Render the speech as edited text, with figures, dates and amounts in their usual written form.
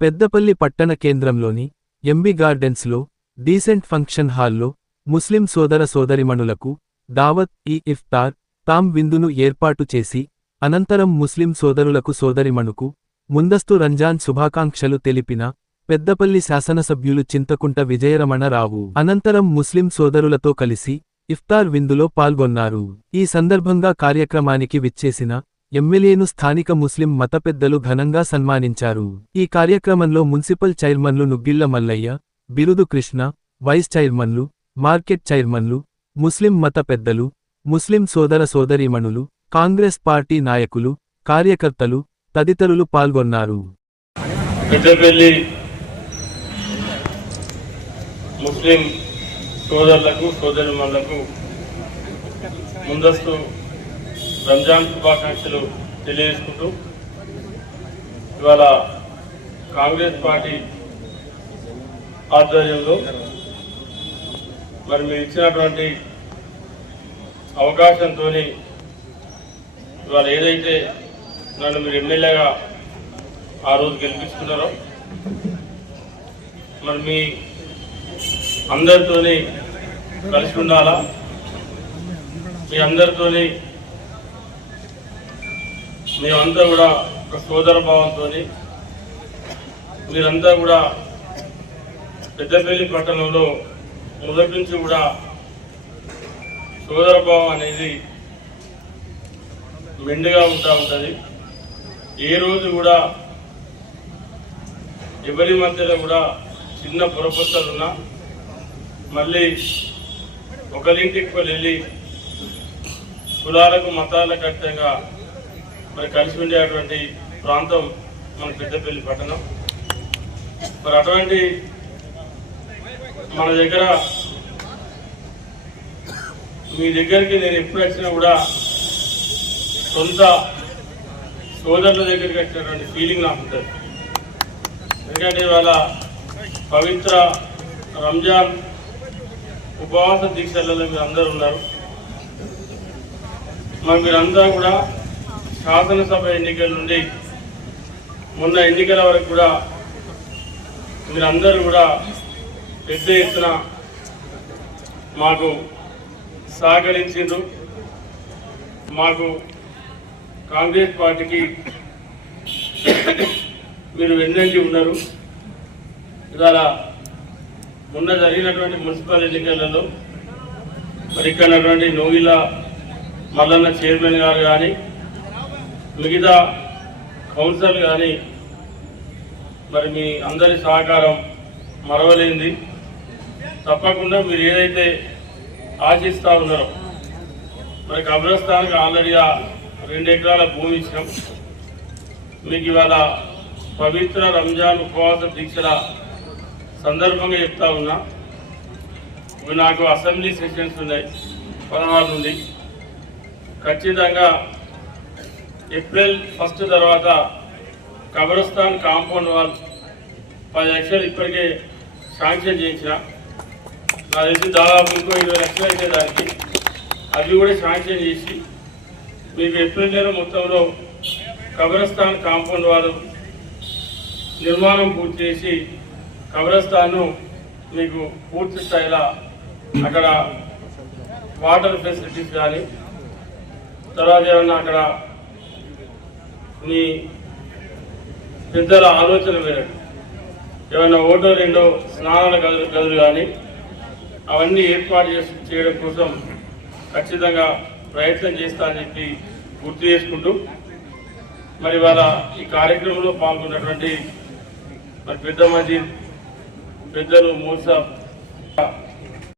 పెద్దపల్లి పట్టణ కేంద్రంలోని ఎంబీ గార్డెన్స్లో డీసెంట్ ఫంక్షన్ హాల్లో ముస్లిం సోదర సోదరిమణులకు దావత్ ఇఫ్తార్ తామ్ విందును ఏర్పాటు చేసి అనంతరం ముస్లిం సోదరులకు సోదరిమణుకు ముందస్తు రంజాన్ శుభాకాంక్షలు తెలిపిన పెద్దపల్లి శాసనసభ్యులు చింతకుంట విజయరమణ రావు అనంతరం ముస్లిం సోదరులతో కలిసి ఇఫ్తార్ విందులో పాల్గొన్నారు. ఈ సందర్భంగా కార్యక్రమానికి విచ్చేసిన ఎమ్మెల్యేను స్థానిక ముస్లిం మత పెద్దలు ఘనంగా సన్మానించారు. ఈ కార్యక్రమంలో మున్సిపల్ చైర్మన్లు నుగ్గిళ్ల మల్లయ్య, బిరుదు కృష్ణ, వైస్ చైర్మన్లు, మార్కెట్ చైర్మన్లు, ముస్లిం మత పెద్దలు, ముస్లిం సోదర సోదరీమణులు, కాంగ్రెస్ పార్టీ నాయకులు, కార్యకర్తలు తదితరులు పాల్గొన్నారు. పెద్దపల్లి ముస్లిం సోదరులకు సోదరిమణులకు ముందస్తు రంజాన్ శుభాకాంక్షలు తెలియజేసుకుంటూ ఇవాళ కాంగ్రెస్ పార్టీ ఆధ్వర్యంలో మరి మీరు ఇచ్చినటువంటి అవకాశంతో ఇవాళ ఏదైతే నన్ను మీరు ఎమ్మెల్యేగా ఆ రోజు గెలిపిస్తున్నారో మరి మీ అందరితోని కలిసి ఉండాలా, మీ అందరితోని మేమంతా కూడా ఒక సోదర భావంతో మీరంతా కూడా పెద్దపల్లి పట్టణంలో మొదటి నుంచి కూడా సోదర భావం అనేది మెండుగా ఉంటుంది. ఏ రోజు కూడా ఎవరి మధ్యలో కూడా చిన్న పొరపొత్తలున్నా మళ్ళీ ఒకరింటికి వెళ్ళి కులాలకు మతాలకు అర్థంగా మరి కలిసి ఉండేటువంటి ప్రాంతం మన పెద్దపల్లి పట్టణం. మరి అటువంటి మన దగ్గర మీ దగ్గరికి నేను ఎప్పుడు వచ్చినా కూడా సొంత సోదరుల దగ్గరికి వచ్చినటువంటి ఫీలింగ్ నాకు ఉంటుంది. ఎందుకంటే ఇవాళ పవిత్ర రంజాన్ ఉపవాస దీక్షలలో మీరు అందరూ ఉన్నారు. మరి మీరంతా కూడా శాసనసభ ఎన్నికల నుండి మొన్న ఎన్నికల వరకు కూడా మీరందరూ కూడా పెద్ద ఎత్తున మాకు సహకరించారు. మాకు కాంగ్రెస్ పార్టీకి మీరు వెన్నంటి ఉన్నారు. ఇవాళ మొన్న జరిగినటువంటి మున్సిపల్ ఎన్నికలలో మరి ఇక్కడ నోగిల మల్లన్న చైర్మన్ గారు కానీ మిగతా కౌన్సిలర్ కానీ మరి మీ అందరి సహకారం మరవలేంది. తప్పకుండా మీరు ఏదైతే ఆశిస్తూ ఉన్నారో మరి కబ్రస్థాన్కి ఆల్రెడీగా 2 ఎకరాల భూమి ఇచ్చినాం. మీకు ఇవాళ పవిత్ర రంజాన్ ఉపవాస దీక్షల సందర్భంగా చెప్తా ఉన్నా. నాకు అసెంబ్లీ సెషన్స్ ఉన్నాయి 16 నుండి. ఖచ్చితంగా ఏప్రిల్ 1 తర్వాత కబ్రస్థాన్ కాంపౌండ్ వాల్ 10 లక్షలు ఇప్పటికే శాంక్షన్ చేయించిన. నాకు తెలిసి దాదాపు ఇంకో 20 లక్షలు అయితే దానికి అవి కూడా శాంక్షన్ చేసి మీకు ఏప్రిల్ నెల మొత్తంలో కబ్రస్థాన్ కాంపౌండ్ వాల్ నిర్మాణం పూర్తి చేసి కబ్రస్థాన్ను మీకు పూర్తి స్థాయిలో అక్కడ వాటర్ ఫెసిలిటీస్ కానీ తర్వాత ఏమన్నా అక్కడ మీ పెద్దల ఆలోచన మేరకు ఏమన్నా ఒకటో రెండో స్నానాల గదులు కానీ అవన్నీ ఏర్పాటు చేయడం కోసం ఖచ్చితంగా ప్రయత్నం చేస్తానని చెప్పి గుర్తు చేసుకుంటూ మరి వాళ్ళ ఈ కార్యక్రమంలో పాల్గొన్నటువంటి మరి పెద్ద మజీద్ పెద్దలు మూసా